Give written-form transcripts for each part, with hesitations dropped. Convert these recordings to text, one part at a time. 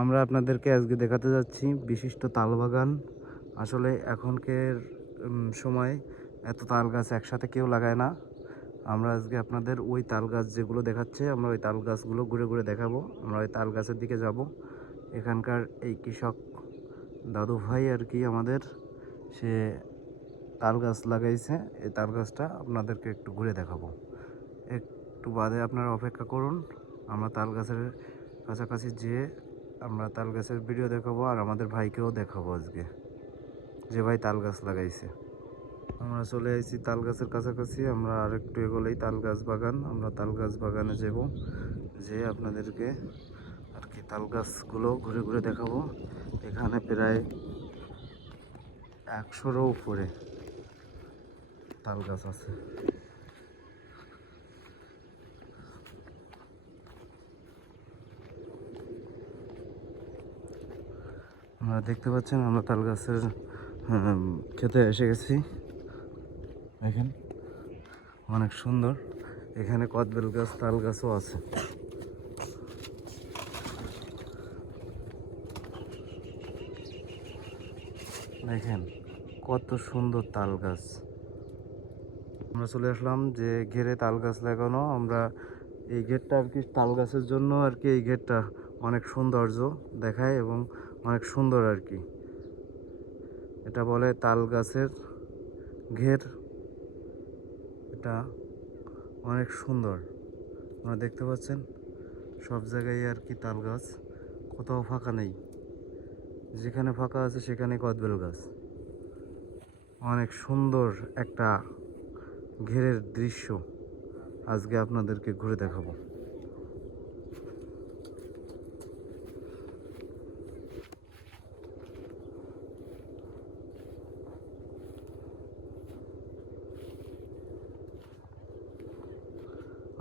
আমরা আপনাদেরকে আজকে দেখাতে যাচ্ছি বিশিষ্ট তাল বাগান। আসলে এখনকার সময় এত তাল গাছ একসাথে কেউ লাগায় না। আমরা আজকে আপনাদের ওই তাল গাছ যেগুলো দেখাচ্ছে, আমরা ওই তাল গাছগুলো ঘুরে ঘুরে দেখাবো। আমরা ওই তাল গাছের দিকে যাব। এখানকার এই কৃষক দাদু ভাই আর কি আমাদের, সে তাল গাছ লাগাইছে। এই তাল গাছটা আপনাদেরকে একটু ঘুরে দেখাবো। একটু বাদে আপনারা অপেক্ষা করুন। আমরা তাল গাছের কাছাকাছি যেয়ে আমরা তাল গাছের ভিডিও দেখাবো, আর আমাদের ভাইকেও দেখাবো আজকে, যে ভাই তাল গাছ লাগাইছে। আমরা চলে আসছি তাল গাছের কাছাকাছি। আমরা আর একটু এগোলেই তাল গাছ বাগান। আমরা তাল গাছ বাগানে যাব, যে আপনাদেরকে আর কি তাল গাছগুলো ঘুরে ঘুরে দেখাবো। এখানে প্রায় 100-রও উপরে তাল গাছ আছে। আমরা দেখতে পাচ্ছেন আমরা তাল গাছের খেতে এসে গেছি। দেখেন অনেক সুন্দর। এখানে কদবেল গাছ, তাল গাছও আছে। দেখেন কত সুন্দর তাল গাছ। আমরা চলে আসলাম যে ঘেরে তাল গাছ লাগানো। আমরা এই ঘেরটা আর কি তাল গাছের জন্য আর কি, এই ঘেরটা অনেক সৌন্দর্য দেখায় এবং অনেক সুন্দর আর কি। এটা বলে তাল গাছের ঘের। এটা অনেক সুন্দর। আপনারা দেখতে পাচ্ছেন সব জায়গায় আর কি তাল গাছ, কোথাও ফাঁকা নেই। যেখানে ফাঁকা আছে সেখানে কদবেল গাছ। অনেক সুন্দর একটা ঘেরের দৃশ্য আজকে আপনাদেরকে ঘুরে দেখাবো।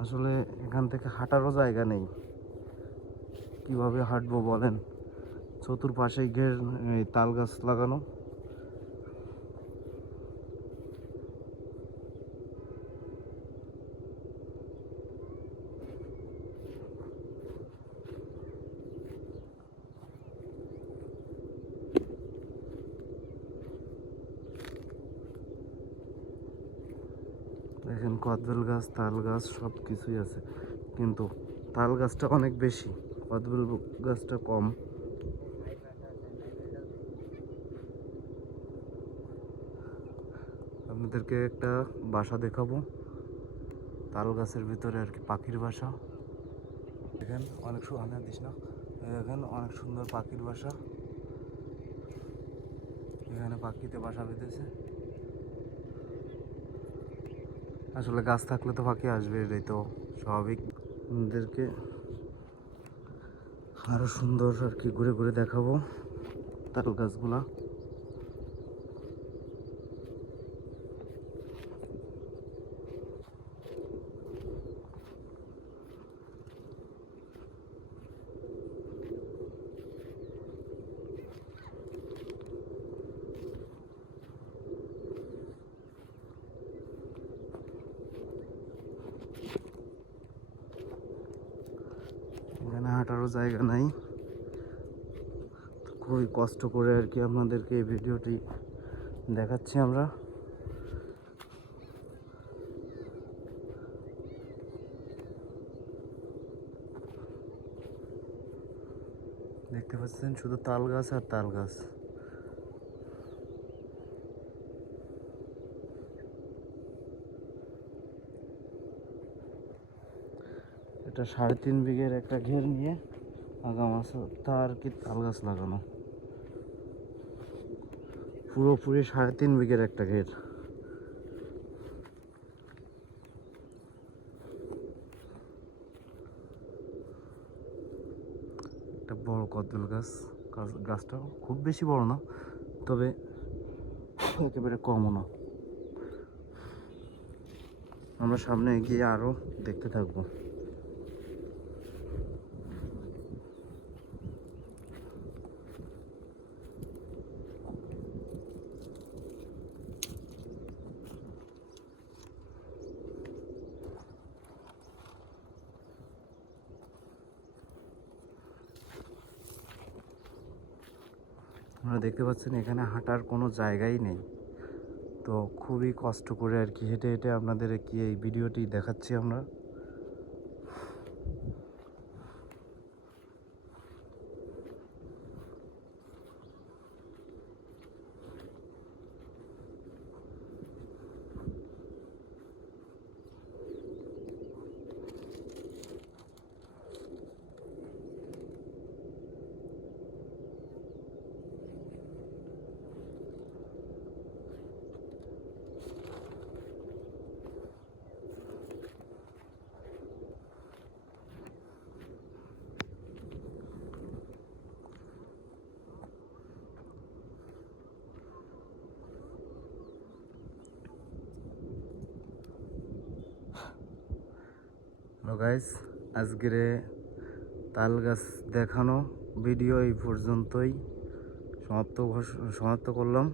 আসলে এখান থেকে হাঁটারও জায়গা নেই, কিভাবে হাঁটবো বলেন? চতুর্পাশেই ঘের তাল গাছ লাগানো। দেখেন কদবেল গাছ, তাল গাছ সব কিছুই আছে, কিন্তু তাল গাছটা অনেক বেশি, কদবেল গাছটা কম। আপনাদেরকে একটা বাসা দেখাবো তাল গাছের ভিতরে আর কি, পাখির বাসা। দেখেন অনেক সুন্দর দিস না, দেখেন অনেক সুন্দর পাখির বাসা। এখানে পাখিতে বাসা বেঁধেছে। আসলে গাছ থাকলে তো পাখি আসবে, এটাই তো স্বাভাবিক। আপনাদেরকে আরো সুন্দর আর কি ঘুরে ঘুরে দেখাবো তাল গাছগুলা। এখানে হাঁটারও জায়গা নাই, খুবই কষ্ট করে আর কি আপনাদেরকে এই ভিডিওটি দেখাচ্ছি আমরা। দেখতে পাচ্ছেন শুধু তাল গাছ আর তাল গাছ। এটা 3.5 বিঘের একটা ঘের নিয়ে আগাম আছে তা আর কি তাল গাছ লাগানো। পুরোপুরি 3.5 বিঘের একটা ঘের। একটা বড় কদবেল গাছ। গাছটা খুব বেশি বড় না, তবে একেবারে কমও না। আমরা সামনে এগিয়ে আরো দেখতে থাকবো। আপনারা দেখতে পাচ্ছেন এখানে হাঁটার কোনো জায়গাই নেই। তো খুবই কষ্ট করে আর কি হেঁটে হেঁটে আপনাদের কি এই ভিডিওটি দেখাচ্ছি আমরা। হ্যালো গাইস, আজকের তাল গাছ দেখানো ভিডিও এই পর্যন্তই সমাপ্ত করলাম।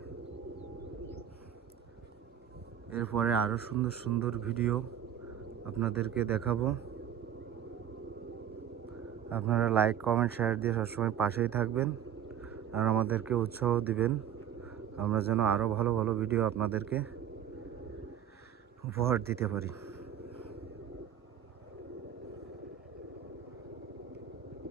এরপরে আরও সুন্দর সুন্দর ভিডিও আপনাদেরকে দেখাবো। আপনারা লাইক কমেন্ট শেয়ার দিয়ে সবসময় পাশেই থাকবেন আর আমাদেরকে উৎসাহ দিবেন, আমরা যেন আরও ভালো ভালো ভিডিও আপনাদেরকে উপহার দিতে পারি।